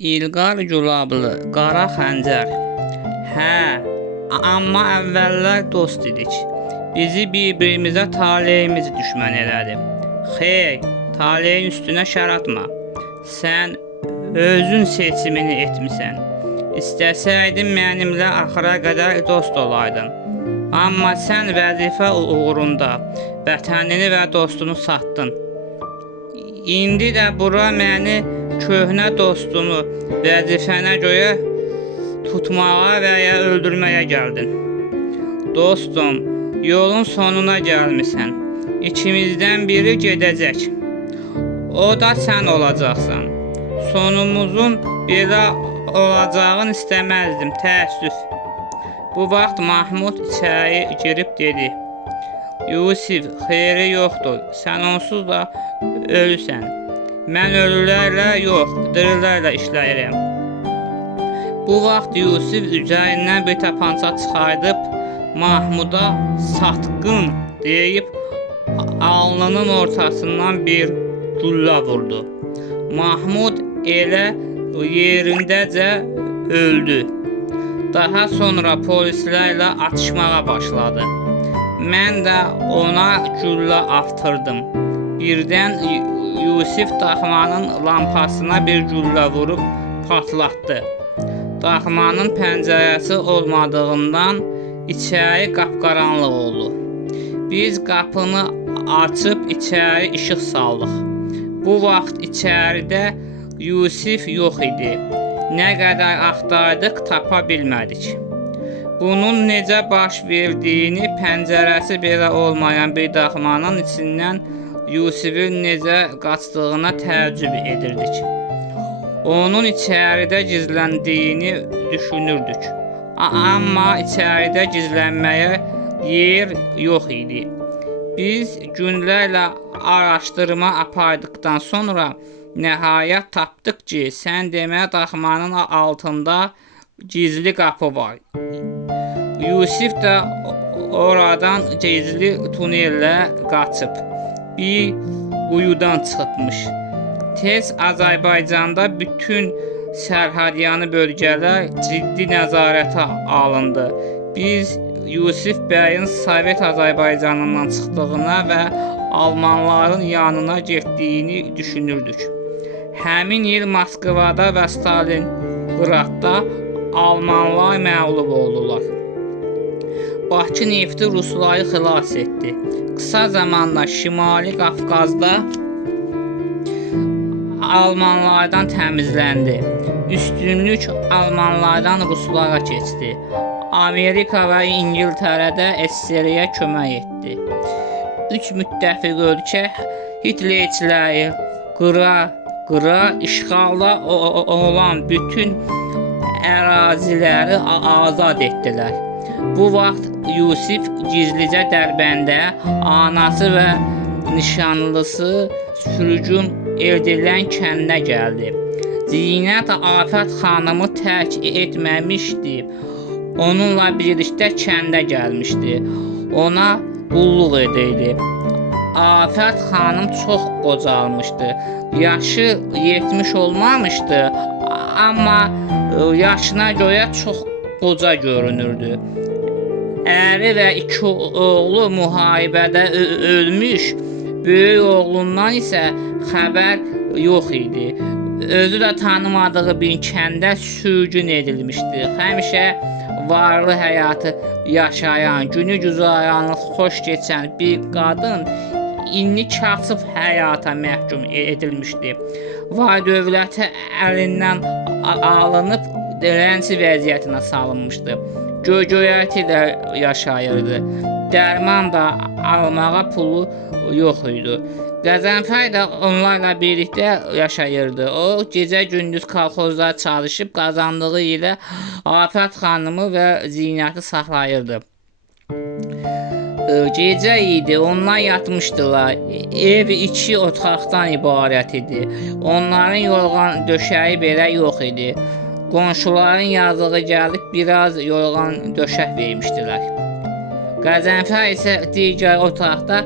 İlqar Gülablı, Qara Xəncər. Hə, amma əvvəllər dost idik. Bizi bir-birimizə taleyimiz düşmən elədi. Xeyr, taleyin üstünə şər atma. Sən özün seçimini etmisən. İstəsəydin mənimlə axıra qədər dost olaydın. Amma sən vəzifə uğrunda vətənini və dostunu satdın. İndi də bura məni köhnə dostumu vəzifənə görə tutmağa və ya öldürməyə gəldin. Dostum, yolun sonuna gəlmisən. İkimizdən biri gedəcək. O da sən olacaqsan. Sonumuzun belə olacağını istəməzdim, təəssüf. Bu vaxt Mahmud içəri girib dedi: Yusif, xeyri yoxdur, sən onsuz da ölüsən. Mən ölülərlə yox, dirilərlə işləyirəm. Bu vaxt Yusif üzərindən bir tapança çıxardıb Mahmuda satqın deyib alnının ortasından bir güllə vurdu. Mahmud elə yerindəcə öldü. Daha sonra polislərlə atışmağa başladı. Mən də ona güllə atırdım. Birdən Yusif daxmanın lampasına bir güllə vurub patlatdı. Daxmanın pəncərəsi olmadığından içəri qapqaranlıq oldu. Biz qapını açıb içəri işıq saldıq. Bu vaxt içəridə Yusif yox idi. Nə qədər axtardıq, tapa bilmədik. Bunun necə baş verdiyini, pəncərəsi belə olmayan bir daxmanın içindən Yusifin necə qaçdığına təəccüb edirdik. Onun içəridə gizləndiyini düşünürdük. Amma içəridə gizlənməyə yer yox idi. Biz günlərlə araşdırma apardıqdan sonra nəhayət tapdıq ki, sən demə daxmanın altında gizli qapı var. Yusif də oradan gizli tunellə qaçıb bir quyudan çıxmış. Tez Azərbaycanda bütün sərhədyanı bölgələr ciddi nəzarətə alındı. Biz Yusif bəyin Sovet Azərbaycanından çıxdığına və Almanların yanına getdiyini düşünürdük. Həmin il Moskvada və Stalinqradda Almanlar məğlub oldular. Bakı nefti Rusları xilas etdi. Qısa zamanda Şimali Qafqazda Almanlardan təmizləndi. Üstünlük Almanlardan Ruslara keçdi. Amerika və İngiltərə də SSR-yə kömək etdi. Üç müttəfiq ölkə Hitlerçiləri qıra işğalda olan bütün əraziləri azad etdilər. Bu vaxt Yusif gizlicə Dərbəndə anası və nişanlısı sürgün edilən kəndə gəldi. Zinət Afət xanımı tərk etməmişdi. Onunla birlikdə kəndə gəlmişdi. Ona qulluq edirdi. Afət xanım çox qocalmışdı. Yaşı 70 olmamışdı, amma yaşına görə çox qoca görünürdü. Əri və iki oğlu müharibədə ölmüş, böyük oğlundan isə xəbər yox idi. Özü də tanımadığı bir kəndə sürgün edilmişdi. Həmişə varlı həyatı yaşayan, günü güzaranı xoş keçən bir qadın indi kasıb həyata məhkum edilmişdi. Var dövləti əlindən alınıb rənci vəziyyətinə salınmışdı. Göyərti ilə yaşayırdı. Dərman da almağa pulu yox idi. Qəzənfər də onlarla birlikdə yaşayırdı. O gecə-gündüz kolxozda çalışıb qazandığı ilə Afət xanımı və Zinəti saxlayırdı. Gecə idi, onlar yatmışdılar. Ev 2 otaqdan ibarət idi. Onların yorğan döşəyi belə yox idi. Qonşuların yazığı gəlib biraz yorğan döşək vermişdilər. Qəzənfər isə digər otaqda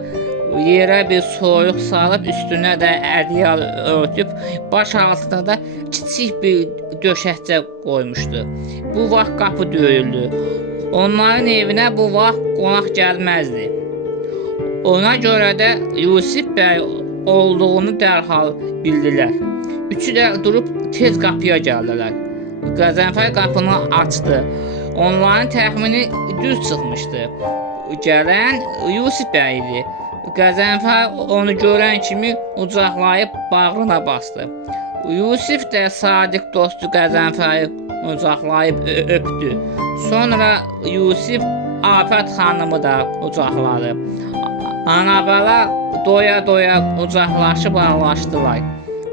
yerə bir soyuq salıb, üstünə də ədyal örtüb, baş altına da kiçik bir döşəkçə qoymuşdu. Bu vaxt qapı döyüldü. Onların evinə bu vaxt qonaq gəlməzdi. Ona görə də Yusif bəy olduğunu dərhal bildilər. Üçü də durub tez qapıya gəldilər. Qəzənfər qapını açdı. Onların təxmini düz çıxmışdı. Gələn Yusif bəy idi. Qəzənfər onu görən kimi qucaqlayıb bağrına bastı. Yusif də sadiq dostu Qəzənfəri qucaqlayıb öpdü. Sonra Yusif Afət xanımı da qucaqladı. Ana-bala doya-doya qucaqlaşıb ağlaşdılar.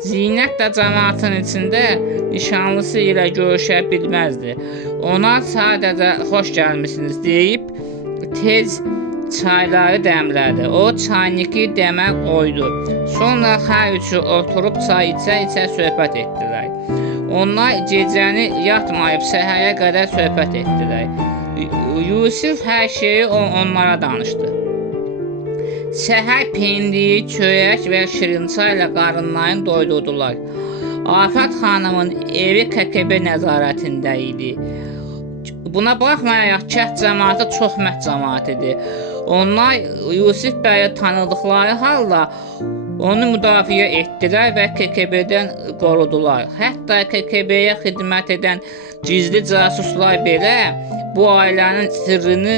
Zinət də cəmaatın içində nişanlısı ilə görüşə bilməzdi. Ona sadəcə xoş gəlmisiniz deyib tez çayları dəmlədi. O çayniki dəmə qoydu. Sonra hər üçü oturub çay içə-içə söhbət etdilər. Onlar gecəni yatmayıb səhərə qədər söhbət etdilər. Yusif hər şeyi onlara danışdı. Səhər pendiyi, çörək və şirinçay ilə qarınlarını doydurdular. Afət xanımın evi KGB nəzarətində idi. Buna baxmayaraq kənd cəmaatı çox məhz cəmaat idi. Onlar Yusif bəyi tanıdıqları halda onu müdafiə etdilər və KGB-dən qorudular. Hətta KGB-yə xidmət edən gizli casuslar belə bu ailənin sirrini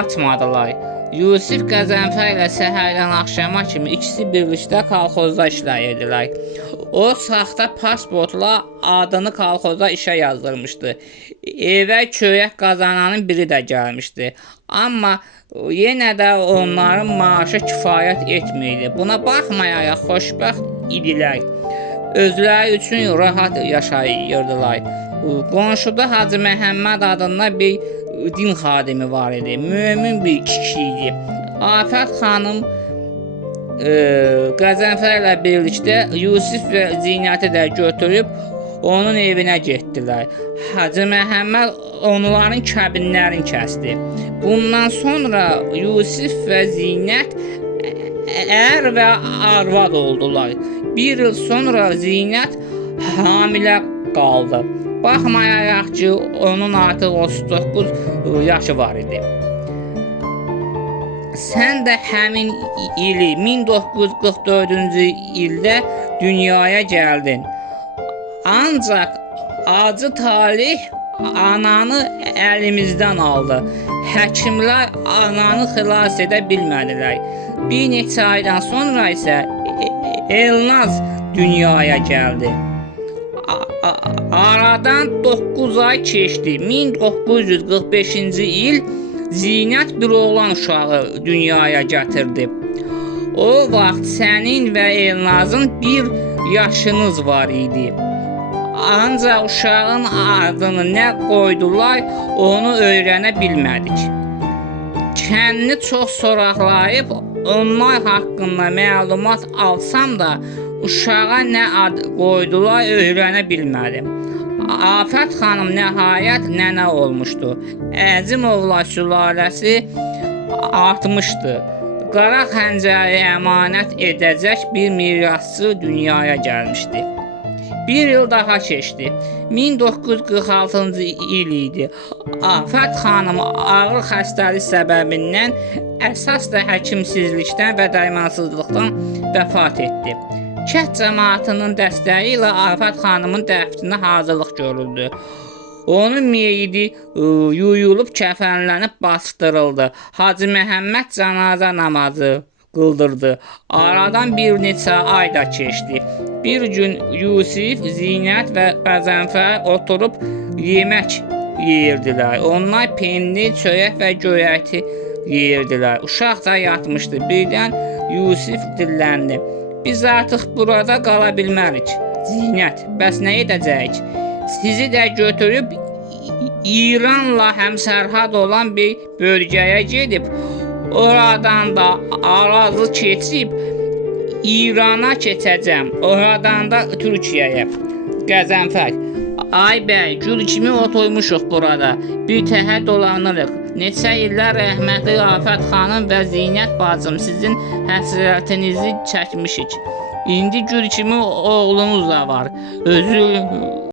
açmadılar. Yusif Qəzənfər ilə səhərdən axşama kimi ikisi birlikdə kolxozda işləyirdilər. O saxta pasportla adını kolxozda işə yazdırmışdı. Evə çörək qazananın biri də gəlmişdi. Amma yenə də onların maaşı kifayət etmirdi. Buna baxmayaraq xoşbəxt idilər. Özləri üçün rahat yaşayırdılar. Qonşuda Hacı Məhəmməd adında bir din xadimi var idi. Mömin bir kişi idi. Afət xanım Qəzənfərlə birlikdə Yusif və Zinəti də götürüb onun evinə getdilər. Hacı Məhəmməd onların kəbinlərini kəsdi. Bundan sonra Yusif və Zinət ər və arvad oldular. Bir il sonra Zinət hamilə qaldı. Baxmayaraq ki, onun artıq 39 yaşı var idi. Sən də həmin ili 1944-cü ildə dünyaya gəldin. Ancaq acı talih ananı əlimizdən aldı. Həkimlər ananı xilas edə bilmədilər. Bir neçə aydan sonra isə Elnaz dünyaya gəldi. Aradan 9 ay keçdi. 1945-ci il Zinət bir oğlan uşağı dünyaya gətirdi. O vaxt sənin və Elnazın 1 yaşınız var idi. Ancaq uşağın adını nə qoydular, onu öyrənə bilmədik. Kəndini çox soraqlayıb onlar haqqında məlumat alsam da uşağa nə ad qoydular öyrənə bilmədim. Afət xanım nəhayət nənə olmuşdu. Əzimovla sülaləsi artmışdı. Qara xəncəri əmanət edəcək bir mirasçı dünyaya gəlmişdi. Bir il daha keçdi. 1946-cı il idi. Afət xanım ağır xəstəlik səbəbindən, əsas da həkimsizlikdən və dərmansızlıqdan vəfat etdi. Kənd cəmaatının dəstəyi ilə Afət xanımın dəfninə hazırlıq görüldü. Onun meyidi yuyulub kəfənlənib bastırıldı. Hacı Məhəmməd cənazə namazı qıldırdı. Aradan bir neçə ay da keçdi. Bir gün Yusif, Zinət və Qəzənfər oturub yemək yeyirdilər. Onlar pendir, çörək və göyərti yeyirdilər. Uşaq da yatmışdı. Birdən Yusif dilləndi. Biz artıq burada qala bilmərik. Zinət, bəs nə edəcəyik? Sizi də götürüb İranla həmsərhad olan bir bölgəyə gedib, oradan da arazı keçib İrana keçəcəm, oradan da Türkiyəyə. Qəzənfər, ay bəy, gül kimi oturmuşuq burada, bir təhər dolanırıq. Neçə illər rəhmətli Afət xanım və Zinət bacım sizin həsrətinizi çəkmişik. İndi gül kimi oğlunuz da var. Özü